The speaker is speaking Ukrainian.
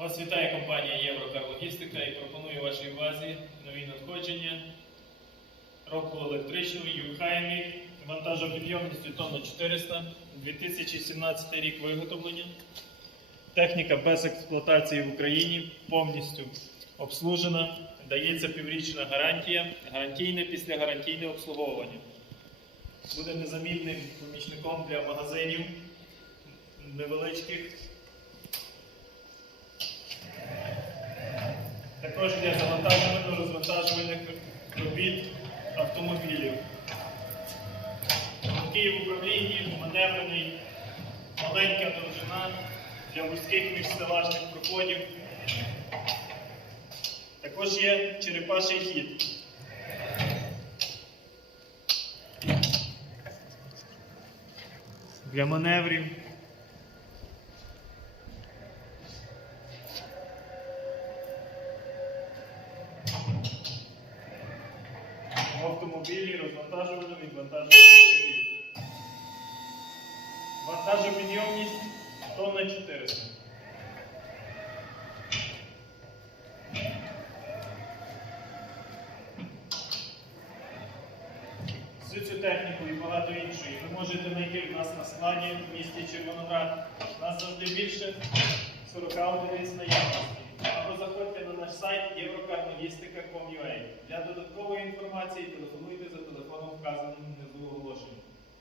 Вас вітає компанія Єврокарлогістика і пропоную вашій увазі нові надходження року електричного Юхаймі вантажопідйомністю тонна 400, 2017 рік виготовлення. Техніка без експлуатації в Україні повністю обслужена. Дається піврічна гарантія, гарантійне післягарантійне обслуговування. Буде незамінним помічником для магазинів невеличких. Також для завантажувальних розвантажувальних робіт автомобілів. Легкий в управлінні, маневрений, маленька довжина для вузьких міжселажних проходів. Також є черепаший хід. Для маневрів. В автомобілі розвантажувально відвантажувати собі. Вантажопідйомність тонна 400. Всю цю техніку і багато іншої ви можете знайти в нас на складі в місті Червоноград. У нас завжди більше 40 одиниць наявності. Сайт Для додаткової інформації